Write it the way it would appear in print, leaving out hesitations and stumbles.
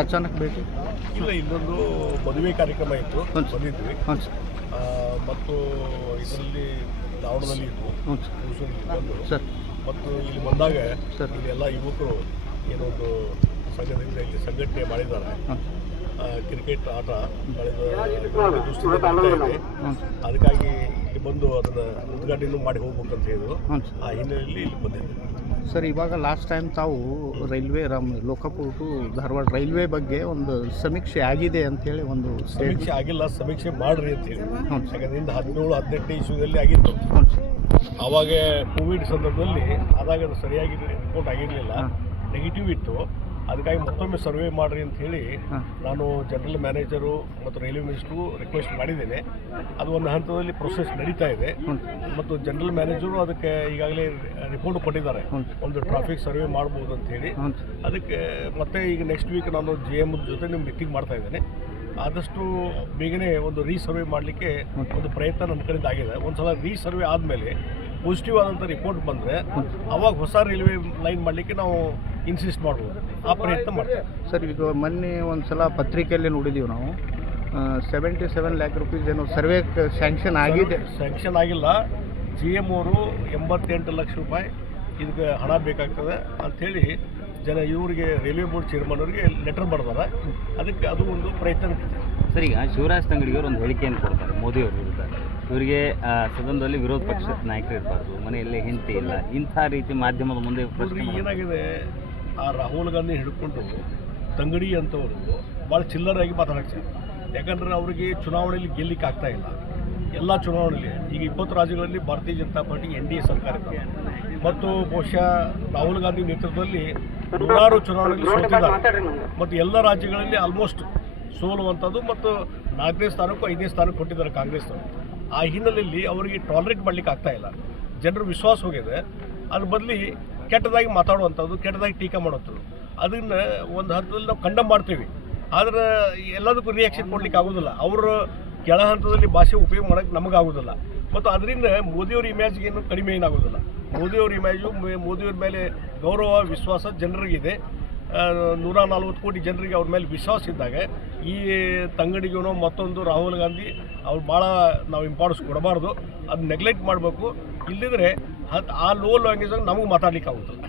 ಅಚಾನಕ್ ಭೇಟಿ ಇಲ್ಲ, ಇನ್ನೊಂದು ಮದುವೆ ಕಾರ್ಯಕ್ರಮ ಇತ್ತು, ಬಂದಿದ್ವಿ. ಮತ್ತು ಇದರಲ್ಲಿ ಧಾರವಾಡದಲ್ಲಿ ಇತ್ತು ಸರ್. ಮತ್ತು ಇಲ್ಲಿ ಬಂದಾಗ ಇಲ್ಲೆಲ್ಲ ಯುವಕರು ಏನೊಂದು ಸಂಘದಿಂದ ಇಲ್ಲಿ ಸಂಘಟನೆ ಮಾಡಿದ್ದಾರೆ. ಕ್ರಿಕೆಟ್ ಆಟ ಅದಕ್ಕಾಗಿ ಇಲ್ಲಿ ಬಂದು ಅದನ್ನು ಉದ್ಘಾಟನೆ ಮಾಡಿ ಹೋಗ್ಬೇಕಂತ ಹೇಳಿದ್ರು. ಆ ಹಿನ್ನೆಲೆಯಲ್ಲಿ ಇಲ್ಲಿ ಬಂದಿದ್ದೆ ಸರ್. ಇವಾಗ ಲಾಸ್ಟ್ ಟೈಮ್ ತಾವು railway Lokapur to Dharwad railway ಬಗ್ಗೆ ಒಂದು ಸಮೀಕ್ಷೆ ಆಗಿದೆ ಅಂತೇಳಿ ಒಂದು ಸಮೀಕ್ಷೆ ಆಗಿಲ್ಲ, ಸಮೀಕ್ಷೆ ಮಾಡ್ರಿ ಅಂತೇಳಿ. ಯಾಕಂದ್ರೆ 17-18 ಇಸ್ವಿಯಲ್ಲಿ ಆಗಿತ್ತು. ಆವಾಗ ಕೋವಿಡ್ ಸಂದರ್ಭದಲ್ಲಿ ಆದಾಗ ಅದು ಸರಿಯಾಗಿ ರಿಪೋರ್ಟ್ ಆಗಿರಲಿಲ್ಲ, ನೆಗೆಟಿವ್ ಇತ್ತು. ಅದಕ್ಕಾಗಿ ಮತ್ತೊಮ್ಮೆ ಸರ್ವೆ ಮಾಡಿರಿ ಅಂತ ಹೇಳಿ ನಾನು ಜನರಲ್ ಮ್ಯಾನೇಜರು ಮತ್ತು ರೈಲ್ವೆ ಮಿನಿಸ್ಟ್ರು ರಿಕ್ವೆಸ್ಟ್ ಮಾಡಿದ್ದೇನೆ. ಅದು ಒಂದು ಹಂತದಲ್ಲಿ ಪ್ರೊಸೆಸ್ ನಡೀತಾ ಇದೆ ಮತ್ತು ಜನರಲ್ ಮ್ಯಾನೇಜರು ಅದಕ್ಕೆ ಈಗಾಗಲೇ ರಿಪೋರ್ಟ್ ಕೊಟ್ಟಿದ್ದಾರೆ, ಒಂದು ಟ್ರಾಫಿಕ್ ಸರ್ವೆ ಮಾಡ್ಬೋದು ಅಂತ ಹೇಳಿ. ಅದಕ್ಕೆ ಮತ್ತೆ ಈಗ ನೆಕ್ಸ್ಟ್ ವೀಕ್ ನಾನು GM ಜೊತೆ ನಿಮ್ಮ ಮೀಟಿಂಗ್ ಮಾಡ್ತಾ ಇದ್ದೇನೆ. ಆದಷ್ಟು ಬೇಗನೆ ಒಂದು ರೀಸರ್ವೆ ಮಾಡಲಿಕ್ಕೆ ಒಂದು ಪ್ರಯತ್ನ ನನ್ನ ಕಡೆಯಿಂದ ಆಗಿದೆ. ಒಂದು ಸಲ ರೀಸರ್ವೆ ಆದಮೇಲೆ ಪಾಸಿಟಿವ್ ಆದಂಥ ರಿಪೋರ್ಟ್ ಬಂದರೆ ಅವಾಗ ಹೊಸ ರೈಲ್ವೆ ಲೈನ್ ಮಾಡಲಿಕ್ಕೆ ನಾವು ಇನ್ಸಿಸ್ಟ್ ಮಾಡ್ಬೋದು, ಆ ಪ್ರಯತ್ನ ಮಾಡ್ತೀವಿ ಸರ್. ಈಗ ಮೊನ್ನೆ ಒಂದು ಸಲ ಪತ್ರಿಕೆಯಲ್ಲಿ ನೋಡಿದ್ದೀವಿ ನಾವು 77 lakh rupees ಏನೋ ಸರ್ವೆ ಸ್ಯಾಂಕ್ಷನ್ ಆಗಿದೆ. ಸ್ಯಾಂಕ್ಷನ್ ಆಗಿಲ್ಲ. GM ಅವರು 88 ಲಕ್ಷ ರೂಪಾಯಿ ಇದಕ್ಕೆ ಹಣ ಬೇಕಾಗ್ತದೆ ಅಂಥೇಳಿ ಇವರಿಗೆ ರೈಲ್ವೆ ಬೋರ್ಡ್ ಚೇರ್ಮನ್ ಅವರಿಗೆ ಲೆಟರ್ ಬರ್ತಾರೆ. ಅದಕ್ಕೆ ಅದು ಒಂದು ಪ್ರಯತ್ನ ನಡೀತಿದೆ ಸರ್. ಈಗ ಶಿವರಾಜ್ ತಂಗಡಿಯವರು ಒಂದು ಹೇಳಿಕೆಯನ್ನು ಕೊಡ್ತಾರೆ ಮೋದಿಯವರು ವಿರುದ್ಧ. ಇವರಿಗೆ ಸದನದಲ್ಲಿ ವಿರೋಧ ಪಕ್ಷದ ನಾಯಕರು ಇರಬಾರ್ದು, ಮನೆಯಲ್ಲಿ ಹೆಂಡತಿ ಇಲ್ಲ, ಇಂಥ ರೀತಿ ಮಾಧ್ಯಮದ ಮುಂದೆ ಏನಾಗಿದೆ, ಆ ರಾಹುಲ್ ಗಾಂಧಿ ಹಿಡ್ಕೊಂಡು ತಂಗಡಿ ಅಂತವರು ಭಾಳ ಚಿಲ್ಲರಾಗಿ ಮಾತಾಡ್ತಾರೆ. ಯಾಕಂದರೆ ಅವರಿಗೆ ಚುನಾವಣೆಯಲ್ಲಿ ಗೆಲ್ಲಿಕ್ಕೆ ಆಗ್ತಾ ಇಲ್ಲ. ಎಲ್ಲ ಚುನಾವಣೆಯಲ್ಲಿ ಈಗ 20 ರಾಜ್ಯಗಳಲ್ಲಿ ಭಾರತೀಯ ಜನತಾ ಪಾರ್ಟಿ NDA ಸರ್ಕಾರ ಇದೆ ಮತ್ತು ಬಹುಶಃ ರಾಹುಲ್ ಗಾಂಧಿ ನೇತೃತ್ವದಲ್ಲಿ 100 ಚುನಾವಣೆಯಲ್ಲಿ ಸೋತಿದ್ದಾರೆ ಮತ್ತು ಎಲ್ಲ ರಾಜ್ಯಗಳಲ್ಲಿ ಆಲ್ಮೋಸ್ಟ್ ಸೋಲುವಂಥದ್ದು ಮತ್ತು 4ನೇ ಸ್ಥಾನಕ್ಕೂ 5ನೇ ಸ್ಥಾನಕ್ಕೆ ಕೊಟ್ಟಿದ್ದಾರೆ ಕಾಂಗ್ರೆಸ್ನವರು. ಆ ಹಿನ್ನೆಲೆಯಲ್ಲಿ ಅವರಿಗೆ ಟಾಲರೇಟ್ ಮಾಡಲಿಕ್ಕೆ ಆಗ್ತಾ ಇಲ್ಲ. ಜನರ ವಿಶ್ವಾಸ ಹೋಗಿದೆ. ಅದ್ರ ಬದಲಿ ಕೆಟ್ಟದಾಗಿ ಮಾತಾಡುವಂಥದ್ದು, ಕೆಟ್ಟದಾಗಿ ಟೀಕಾ ಮಾಡುವಂಥದ್ದು, ಅದನ್ನು ಒಂದು ಹಂತದಲ್ಲಿ ನಾವು ಕಂಡಮ್ ಮಾಡ್ತೀವಿ. ಆದರೆ ಎಲ್ಲದಕ್ಕೂ ರಿಯಾಕ್ಷನ್ ಕೊಡಲಿಕ್ಕೆ ಆಗೋದಿಲ್ಲ. ಅವರು ಕೆಳ ಹಂತದಲ್ಲಿ ಭಾಷೆ ಉಪಯೋಗ ಮಾಡೋಕ್ಕೆ ನಮಗಾಗೋದಿಲ್ಲ ಮತ್ತು ಅದರಿಂದ ಮೋದಿಯವ್ರ ಇಮೇಜ್ಗೆ ಏನು ಕಡಿಮೆ ಏನಾಗೋದಿಲ್ಲ. ಮೋದಿಯವ್ರ ಇಮೇಜು, ಮೋದಿಯವ್ರ ಮೇಲೆ ಗೌರವ ವಿಶ್ವಾಸ ಜನರಿಗಿದೆ. 140 ಕೋಟಿ ಜನರಿಗೆ ಅವ್ರ ಮೇಲೆ ವಿಶ್ವಾಸ ಇದ್ದಾಗ ಈ ತಂಗಡಿಗೂ ಮತ್ತೊಂದು ರಾಹುಲ್ ಗಾಂಧಿ ಅವ್ರು ಭಾಳ ನಾವು ಇಂಪಾರ್ಟೆನ್ಸ್ ಕೊಡಬಾರ್ದು, ಅದು ನೆಗ್ಲೆಕ್ಟ್ ಮಾಡಬೇಕು. ಇಲ್ಲಿದ್ರೆ ಆ ಲೋ ಲ್ಯಾಂಗ್ವೇಜಾಗ ನಮಗೆ ಮಾತಾಡ್ಲಿಕ್ಕೆ ಆಗೋದಿಲ್ಲ.